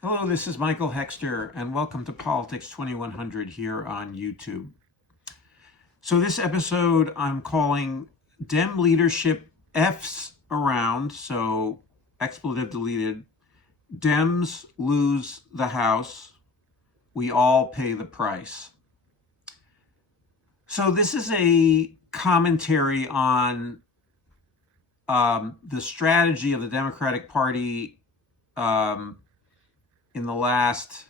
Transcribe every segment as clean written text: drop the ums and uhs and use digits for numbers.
Hello, this is Michael Hexter, and welcome to Politics 2100 here on YouTube. So this episode I'm calling Dem Leadership F's Around, so expletive deleted. Dems lose the House. We all pay the price. So this is a commentary on the strategy of the Democratic Party in the last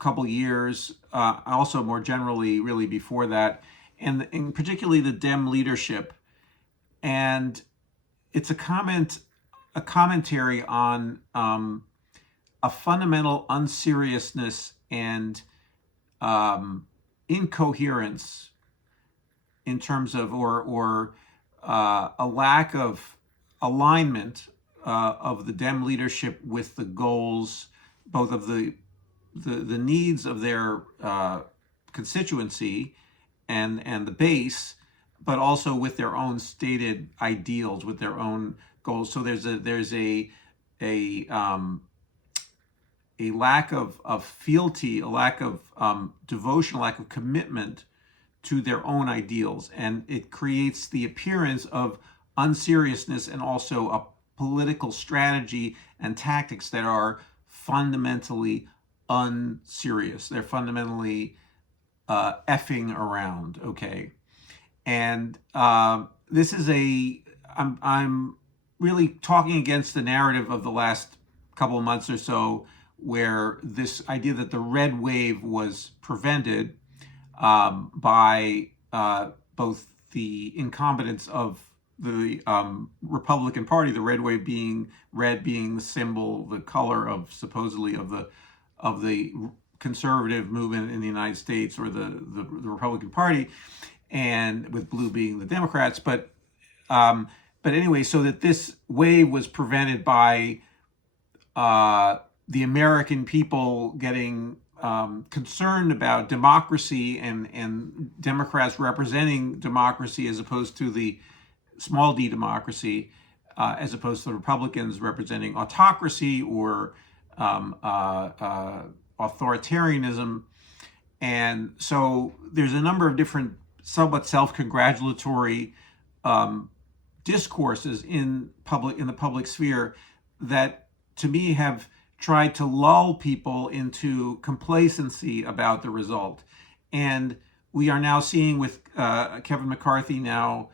couple years, also more generally, really before that, and particularly the Dem leadership. And it's a commentary on a fundamental unseriousness and incoherence in terms of, or a lack of alignment of the Dem leadership with the goals, both of the needs of their constituency and the base, but also with their own stated ideals, with their own goals. So there's a lack of fealty, a lack of devotion, a lack of commitment to their own ideals, and it creates the appearance of unseriousness and also a political strategy and tactics that are fundamentally unserious. They're fundamentally effing around, okay? And this is I'm really talking against the narrative of the last couple of months or so, where this idea that the red wave was prevented by both the incompetence of the Republican Party, the red wave being red being the symbol, the color of supposedly of the conservative movement in the United States, or the Republican Party, and with blue being the Democrats. But anyway, so that this wave was prevented by the American people getting concerned about democracy and Democrats representing democracy as opposed to the small d democracy, as opposed to the Republicans representing autocracy or authoritarianism. And so there's a number of different somewhat self-congratulatory discourses in the public sphere that, to me, have tried to lull people into complacency about the result. And we are now seeing with Kevin McCarthy now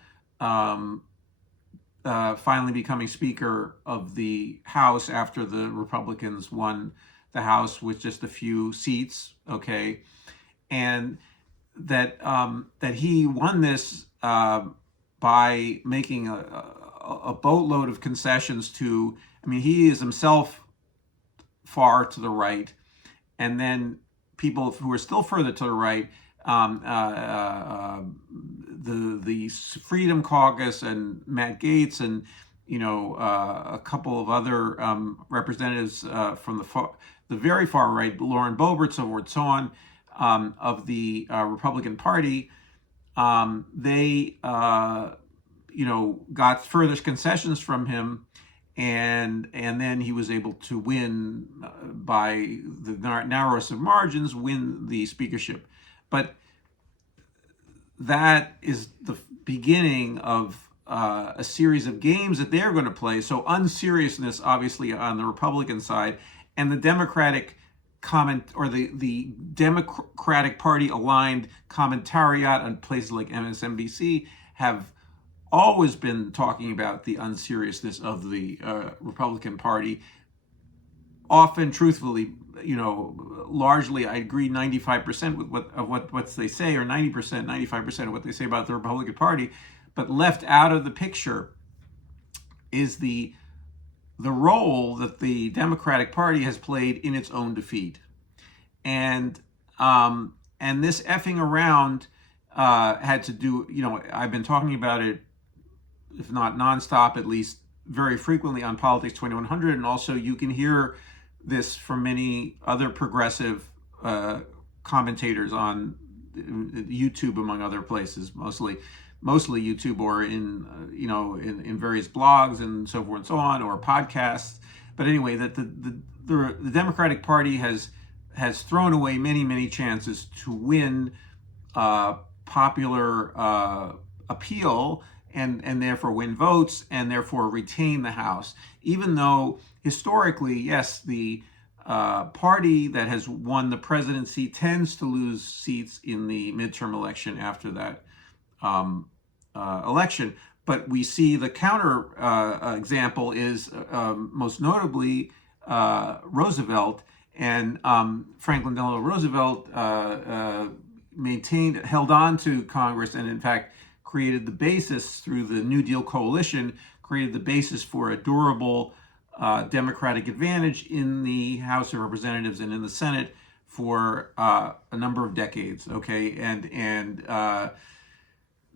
finally becoming Speaker of the House after the Republicans won the House with just a few seats, okay? And that he won this by making a boatload of concessions to, I mean, he is himself far to the right, and then people who are still further to the right, the Freedom Caucus and Matt Gaetz, and a couple of other representatives from the very far right, Lauren Boebert, so forth, so on, of the Republican Party. They got further concessions from him, and then he was able to win by the narrowest of margins, win the speakership. But that is the beginning of a series of games that they're going to play. So unseriousness, obviously, on the Republican side, and the Democratic the Democratic Party aligned commentariat on places like MSNBC have always been talking about the unseriousness of the Republican Party. Often, truthfully, largely, I agree 95% with what they say, or 90%, 95% of what they say about the Republican Party. But left out of the picture is the role that the Democratic Party has played in its own defeat. And this effing around had to do, I've been talking about it, if not nonstop, at least very frequently on Politics 2100. And also you can hear this from many other progressive commentators on YouTube, among other places, mostly YouTube, or in various blogs and so forth and so on, or podcasts. But anyway, that the Democratic Party has thrown away many chances to win popular appeal and therefore win votes and therefore retain the House. Even though historically, yes, the party that has won the presidency tends to lose seats in the midterm election after that election. But we see the counter example is most notably Roosevelt, and Franklin Delano Roosevelt held on to Congress, and in fact created the basis through the New Deal coalition, created the basis for a durable Democratic advantage in the House of Representatives and in the Senate for a number of decades. Okay, and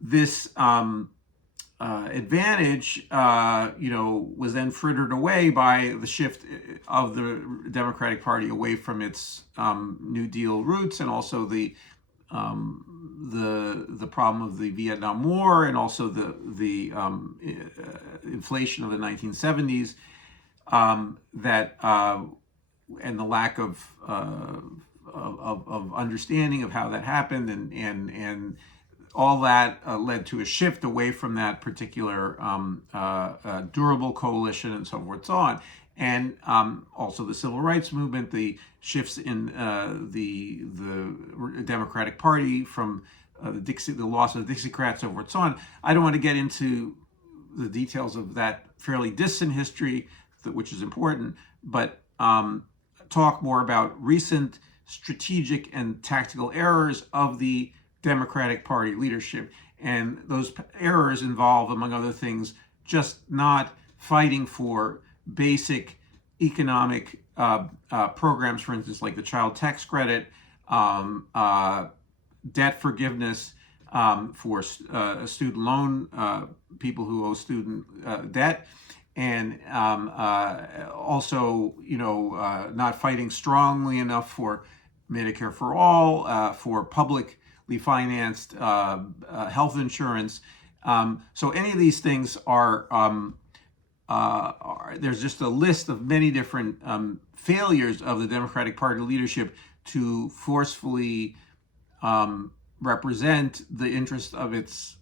this advantage, was then frittered away by the shift of the Democratic Party away from its New Deal roots, and also the problem of the Vietnam War, and also the inflation of the 1970s, and the lack of understanding of how that happened, and all that led to a shift away from that particular durable coalition and so forth, so on. And also the civil rights movement, the shifts in the Democratic Party from the loss of the Dixiecrats, so forth, so on. I don't want to get into the details of that fairly distant history, which is important, but talk more about recent strategic and tactical errors of the Democratic Party leadership. And those errors involve, among other things, just not fighting for basic economic programs, for instance, like the child tax credit, debt forgiveness for student loan, people who owe student debt, and also, not fighting strongly enough for Medicare for all, for publicly financed health insurance. So any of these things are there's just a list of many different failures of the Democratic Party leadership to forcefully represent the interest of its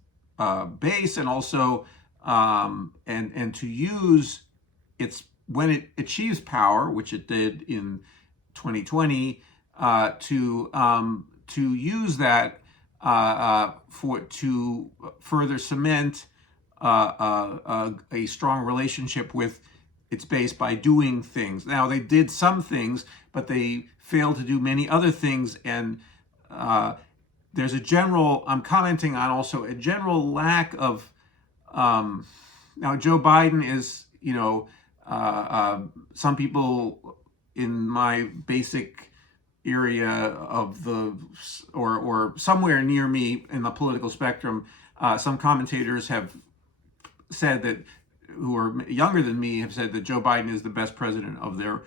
base, and also and to use its, when it achieves power, which it did in 2020, to use that to further cement a strong relationship with its base by doing things. Now, they did some things, but they failed to do many other things, and there's a general, I'm commenting on also a general lack of, now Joe Biden is, some people in my basic area of the, or somewhere near me in the political spectrum, some commentators have said that, who are younger than me, have said that Joe Biden is the best president of their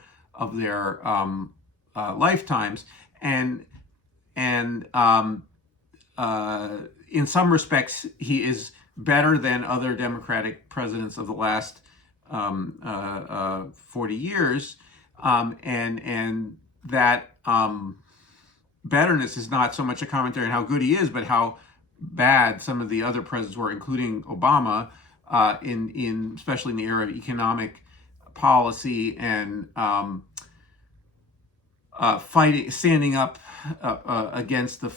lifetimes, and in some respects he is better than other Democratic presidents of the last 40 years, and that betterness is not so much a commentary on how good he is, but how bad some of the other presidents were, including Obama, in especially in the era of economic policy and standing up against the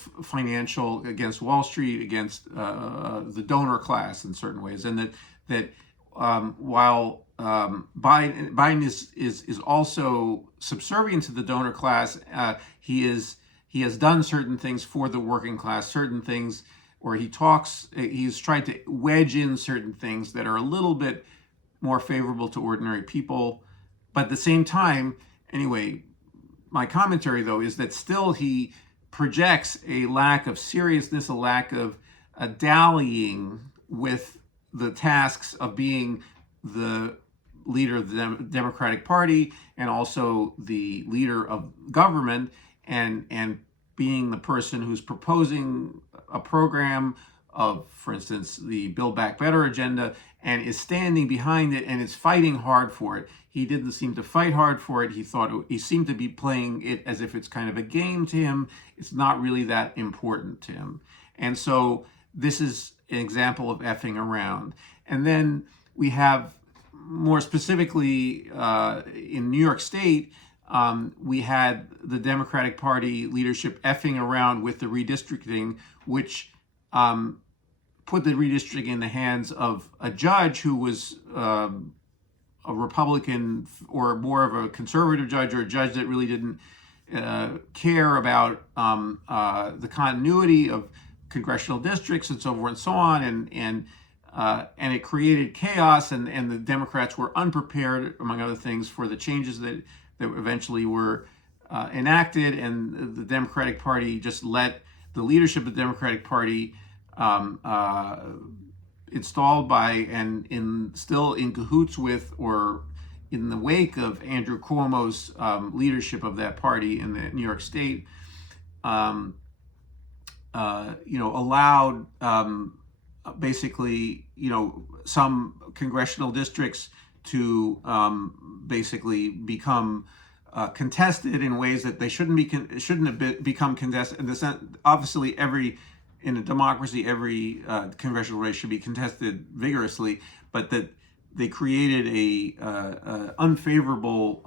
against Wall Street, against the donor class in certain ways, and that while Biden is also subservient to the donor class, he has done certain things for the working class, certain things, or he's tried to wedge in certain things that are a little bit more favorable to ordinary people. But at the same time, anyway, my commentary, though, is that still he projects a lack of seriousness, a lack of dallying with the tasks of being the leader of the Democratic Party and also the leader of government, and being the person who's proposing a program of, for instance, the Build Back Better agenda, and is standing behind it and is fighting hard for it. He didn't seem to fight hard for it. He seemed to be playing it as if it's kind of a game to him. It's not really that important to him. And so this is an example of effing around. And then we have, more specifically, in New York State, we had the Democratic Party leadership effing around with the redistricting, which put the redistricting in the hands of a judge who was a Republican, or more of a conservative judge, or a judge that really didn't care about the continuity of congressional districts and so forth and so on, and it created chaos, and the Democrats were unprepared, among other things, for the changes that eventually were enacted, and the Democratic Party just let the leadership of the Democratic Party, installed by and still in cahoots with, or in the wake of, Andrew Cuomo's leadership of that party in the New York State, allowed basically, some congressional districts to basically become contested in ways that they shouldn't have become contested. In the sense, obviously, in a democracy, every congressional race should be contested vigorously, but that they created a unfavorable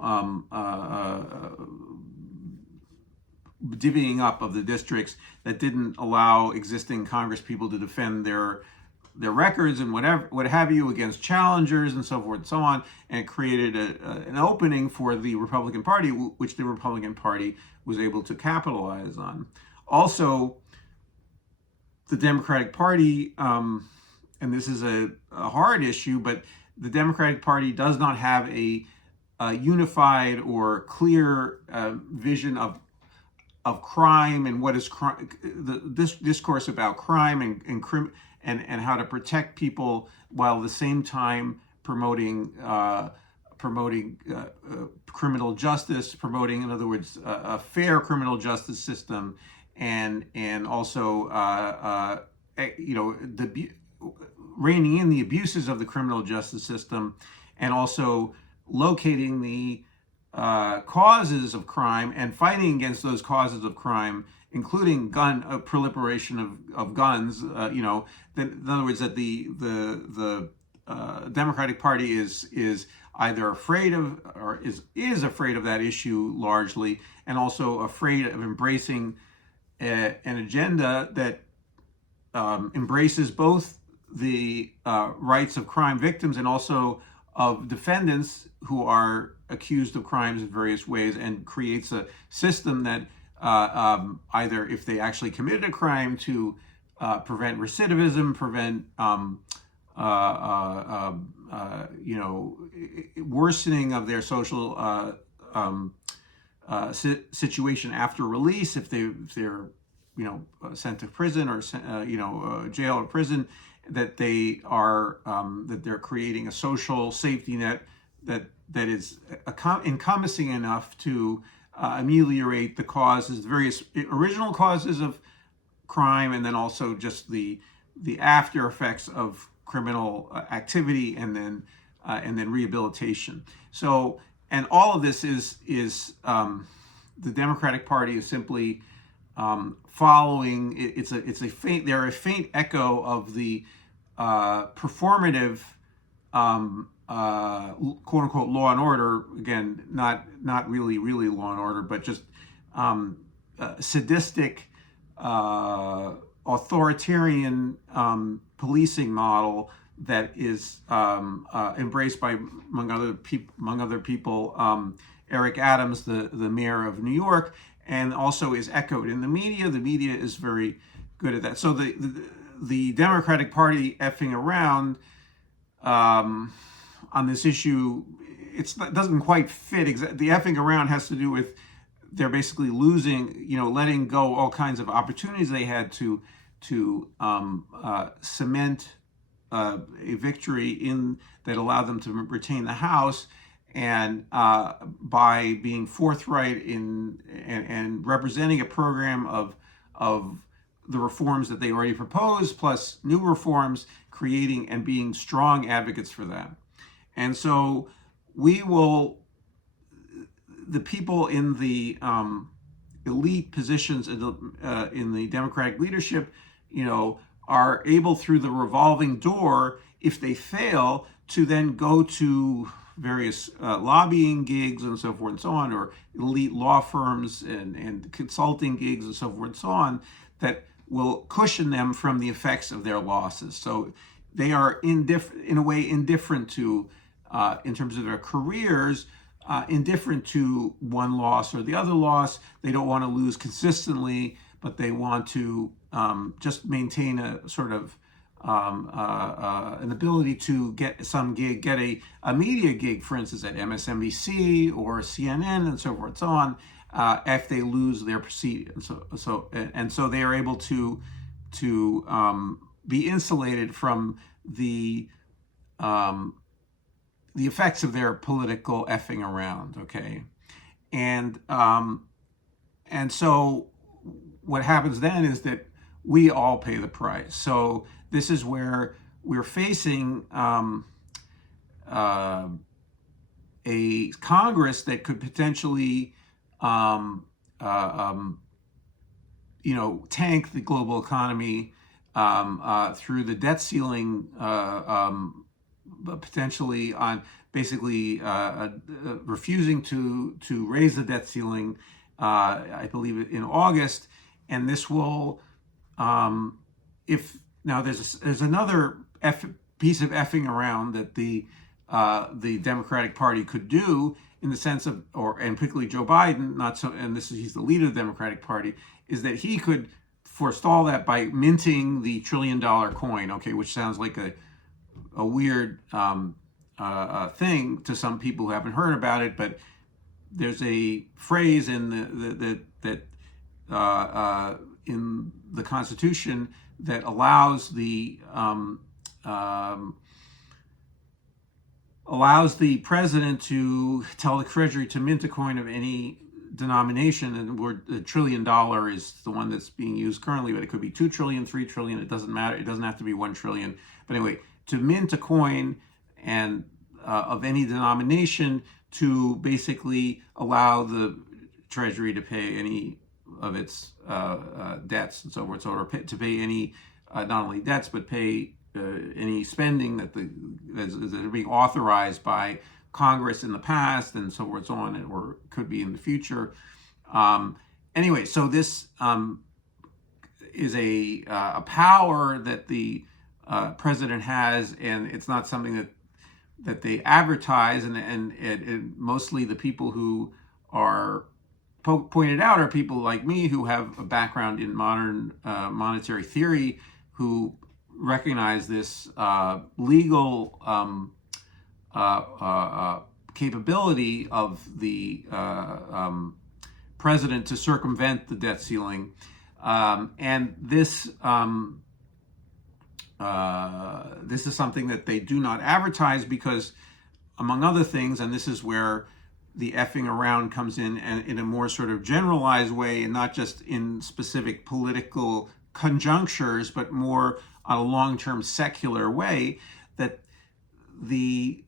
divvying up of the districts that didn't allow existing Congress people to defend their records and what have you against challengers and so forth and so on, and it created an opening for the Republican Party, which the Republican Party was able to capitalize on. Also, the Democratic Party, and this is a hard issue, but the Democratic Party does not have a unified or clear vision of crime and what is crime, this discourse about crime and how to protect people, while at the same time promoting criminal justice, promoting, in other words, a fair criminal justice system, and also reining in the abuses of the criminal justice system, and also locating the causes of crime and fighting against those causes of crime, including proliferation of guns. In other words, that the Democratic Party is either afraid of, or is afraid of that issue largely, and also afraid of embracing an agenda that embraces both the rights of crime victims and also of defendants who are accused of crimes in various ways, and creates a system that either, if they actually committed a crime, to prevent recidivism, prevent worsening of their social situation after release, if they're sent to prison or jail or prison, that they're creating a social safety net that is encompassing enough to ameliorate the causes, the various original causes of crime, and then also just the after effects of criminal activity, and then rehabilitation. So, and all of this is the Democratic Party is simply following. They're a faint echo of the performative quote unquote law and order. Again, not really law and order, but just sadistic, authoritarian policing model that is embraced by, among other people, Eric Adams, the mayor of New York, and also is echoed in the media. The media is very good at that. So the Democratic Party effing around on this issue, it doesn't quite fit. The effing around has to do with they're basically losing, letting go all kinds of opportunities they had to cement a victory that allowed them to retain the House, and by being forthright and representing a program of the reforms that they already proposed, plus new reforms, creating and being strong advocates for them. And so the people in the elite positions in the Democratic leadership, are able through the revolving door, if they fail, to then go to various lobbying gigs and so forth and so on, or elite law firms and consulting gigs and so forth and so on, that will cushion them from the effects of their losses. So they are in a way indifferent to, in terms of their careers, indifferent to one loss or the other loss. They don't want to lose consistently, but they want to just maintain a sort of an ability to get some gig, get a media gig, for instance, at MSNBC or CNN and so forth and so on, if they lose their seat. And so they are able to be insulated from the effects of their political effing around, okay? And so what happens then is that we all pay the price. So this is where we're facing a Congress that could potentially, tank the global economy through the debt ceiling, potentially on basically refusing to raise the debt ceiling, I believe in August. And this will, there's another piece of effing around that the Democratic Party could do, in the sense of, and particularly Joe Biden, he's the leader of the Democratic Party, is that he could forestall that by minting the $1 trillion coin, okay, which sounds like a weird thing to some people who haven't heard about it, but there's a phrase in in the Constitution that allows the president to tell the Treasury to mint a coin of any denomination, and the $1 trillion is the one that's being used currently, but it could be 2 trillion, 3 trillion, it doesn't matter. It doesn't have to be 1 trillion. But anyway, to mint a coin and of any denomination, to basically allow the Treasury to pay any of its debts and so forth, or to pay any, not only debts, but pay any spending that are being authorized by Congress in the past and so forth and so on, or could be in the future. Anyway, so this is a power that the president has, and it's not something that they advertise, and mostly the people who are pointed out are people like me who have a background in modern monetary theory, who recognize this legal capability of the president to circumvent the debt ceiling. And this is something that they do not advertise because, among other things, and this is where the effing around comes in, and in a more sort of generalized way, and not just in specific political conjunctures, but more on a long-term secular way, that the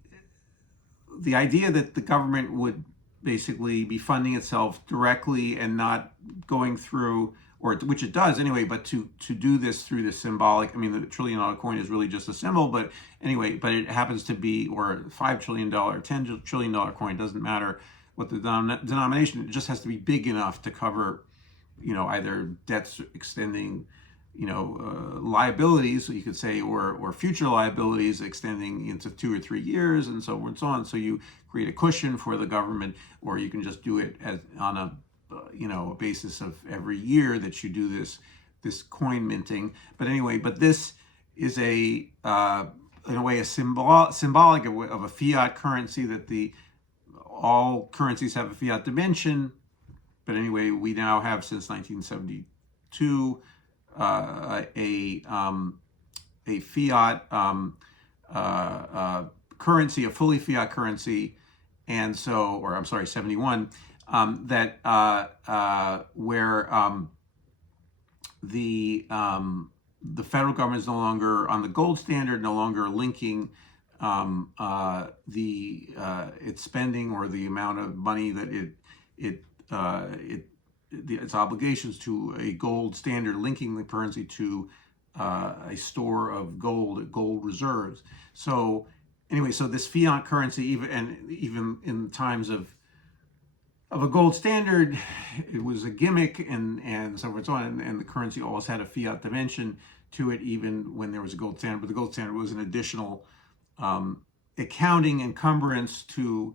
idea that the government would basically be funding itself directly and not going through, or which it does anyway, but to do this through the symbolic, the $1 trillion coin is really just a symbol, but anyway, but it happens to be, or $5 trillion, $10 trillion coin, doesn't matter what the denomination, it just has to be big enough to cover, either debts extending, liabilities, so you could say, or future liabilities extending into 2 or 3 years, and so on and so on. So you create a cushion for the government, or you can just do it on a basis of every year that you do this coin minting. But anyway, this is in a way, a symbolic of a fiat currency, that all currencies have a fiat dimension. But anyway, we now have, since 1972, a fiat currency, a fully fiat currency, and so, or I'm sorry, 71, where the federal government is no longer on the gold standard, no longer linking its spending or the amount of money that its obligations to a gold standard, linking the currency to a store of gold reserves. So anyway, so this fiat currency, even in times of a gold standard, it was a gimmick, and so forth and so on, and the currency always had a fiat dimension to it, even when there was a gold standard. But the gold standard was an additional accounting encumbrance to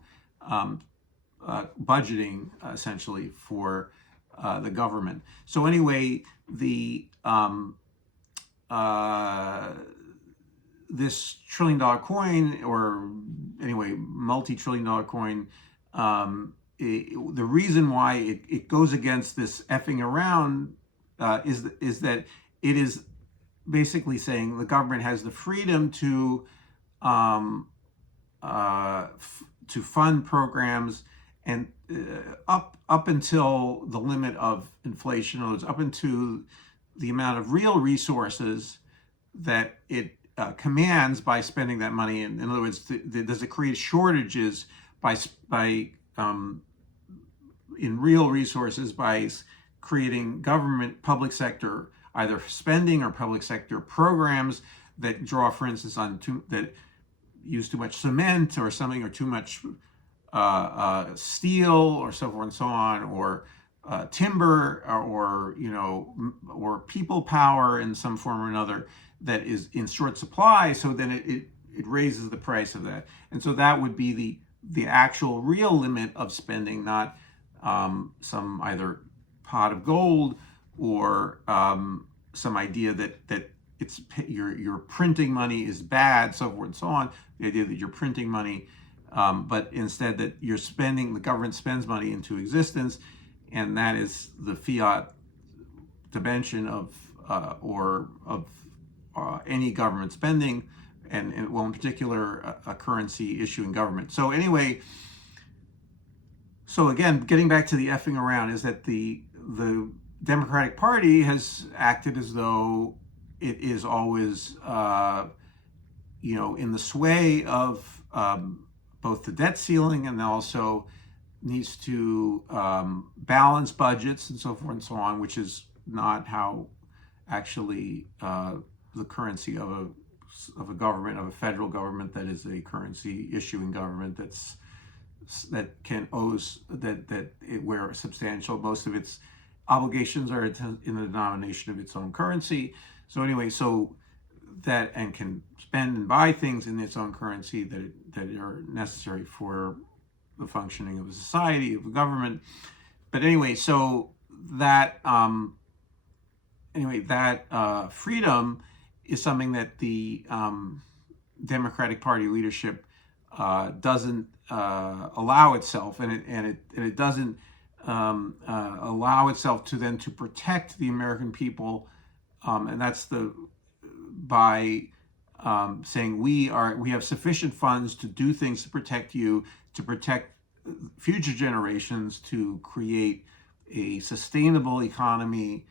budgeting, essentially, for the government. So anyway, this $1 trillion coin, or anyway, multi-trillion dollar coin, the reason why it goes against this effing around is that it is basically saying the government has the freedom to fund programs and up until the limit of inflation, or up into the amount of real resources that it commands by spending that money. In other words, does it create shortages by in real resources by creating government public sector either spending or public sector programs that draw, for instance, that use too much cement or something, or too much steel, or so forth and so on, or timber, or people power in some form or another that is in short supply. So then it raises the price of that, and so that would be the actual real limit of spending, not some either pot of gold or some idea that it's your printing money is bad, so forth and so on. The idea that you're printing money, but instead that the government spends money into existence, and that is the fiat dimension of any government spending, and well, in particular, a currency issuing government. So anyway, so again, getting back to the effing around, is that the Democratic Party has acted as though it is always, in the sway of both the debt ceiling, and also needs to balance budgets and so forth and so on, which is not how actually the currency of a government, of a federal government that is a currency issuing government where substantial, most of its obligations are in the denomination of its own currency. So anyway, so that, and can spend and buy things in its own currency that are necessary for the functioning of a society, of a government. But anyway, so that freedom is something that the Democratic Party leadership doesn't allow itself, and it doesn't allow itself to protect the American people, and that's by saying we have sufficient funds to do things to protect you, to protect future generations, to create a sustainable economy,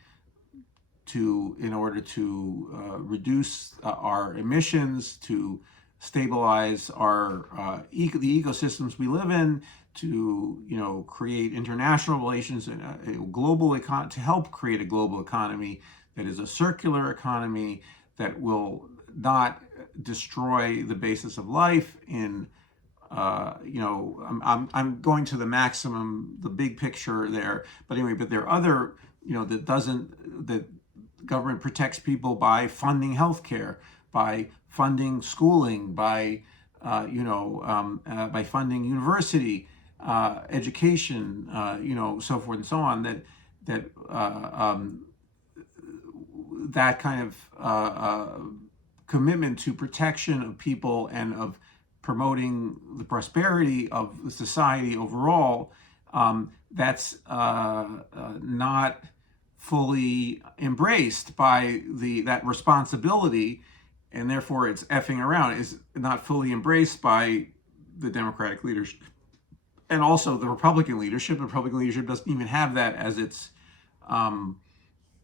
in order to reduce our emissions, to stabilize the ecosystems we live in, to create international relations and a global to help create a global economy that is a circular economy that will not destroy the basis of life. I'm going to the maximum, the big picture there. But anyway, there are other, that government protects people by funding healthcare, by funding schooling, by funding university education, so forth and so on. That kind of commitment to protection of people and of promoting the prosperity of the society overall, that's not fully embraced by that responsibility, and therefore it's effing around, is not fully embraced by the Democratic leadership. And also the Republican leadership. The Republican leadership doesn't even have that as its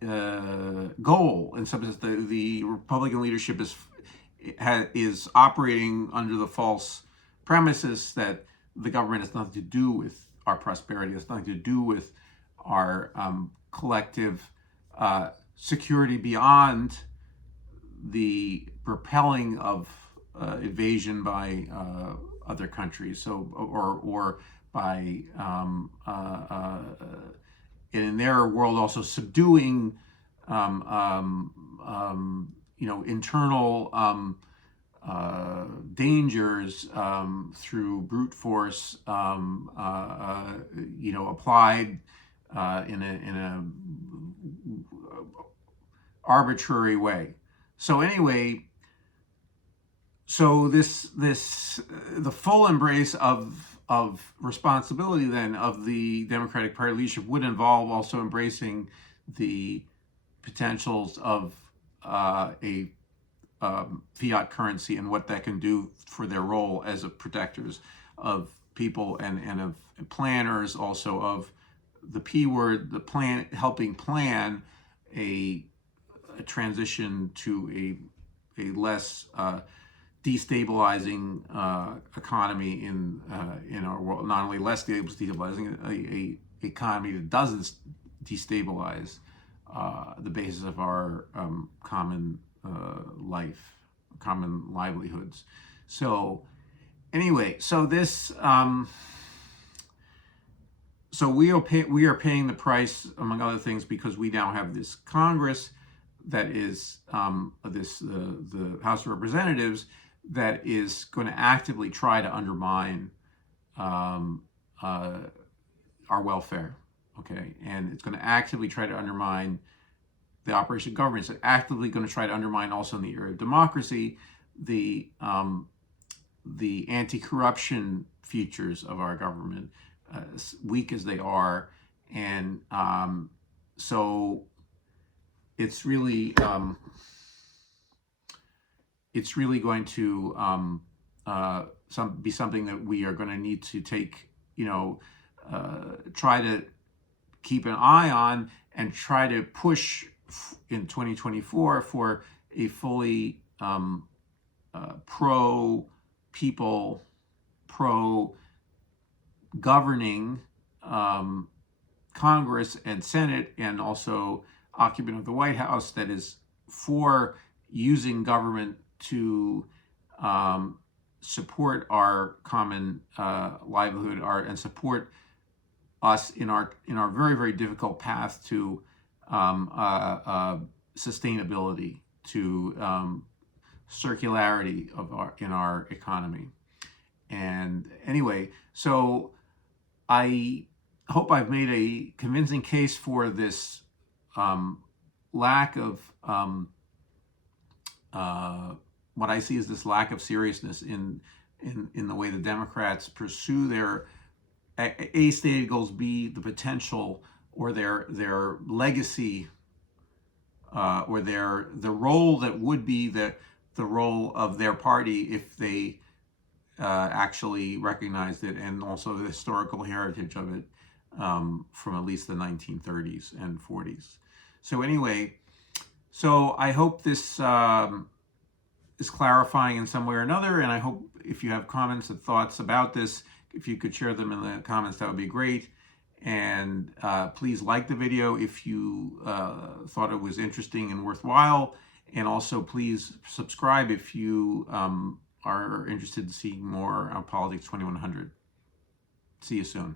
goal. In some sense, the Republican leadership is operating under the false premises that the government has nothing to do with our prosperity, has nothing to do with our collective security beyond the repelling of invasion by other countries, so or by in their world also subduing internal dangers through brute force, applied in a arbitrary way. So anyway, so the full embrace of responsibility then of the Democratic Party leadership would involve also embracing the potentials of a fiat currency and what that can do for their role as protectors of people and of planners, also of the P word, the plan, helping plan a transition to a less destabilizing economy in our world. Not only less destabilizing, a economy that doesn't destabilize the basis of our common life, common livelihoods. So anyway, so this so we are paying the price, among other things, because we now have this Congress that is the House of Representatives that is going to actively try to undermine our welfare, okay? And it's going to actively try to undermine the operation of government. It's actively going to try to undermine, also in the area of democracy, the anti-corruption features of our government, weak as they are. And so it's really going to be something that we are going to need to take, try to keep an eye on and try to push in 2024 for a fully pro-people, pro-governing Congress and Senate, and also occupant of the White House that is for using government to support our common livelihood, and support us in our very, very difficult path to sustainability, to circularity in our economy. And anyway, so I hope I've made a convincing case for this lack of what I see as this lack of seriousness in the way the Democrats pursue their A, stated goals, B, the potential or their legacy, or the role that would be the role of their party if they actually recognized it, and also the historical heritage of it from at least the 1930s and 40s. So anyway, so I hope this is clarifying in some way or another, and I hope if you have comments and thoughts about this, if you could share them in the comments, that would be great. And please like the video if you thought it was interesting and worthwhile, and also please subscribe if you are interested in seeing more on Politics 2100. See you soon.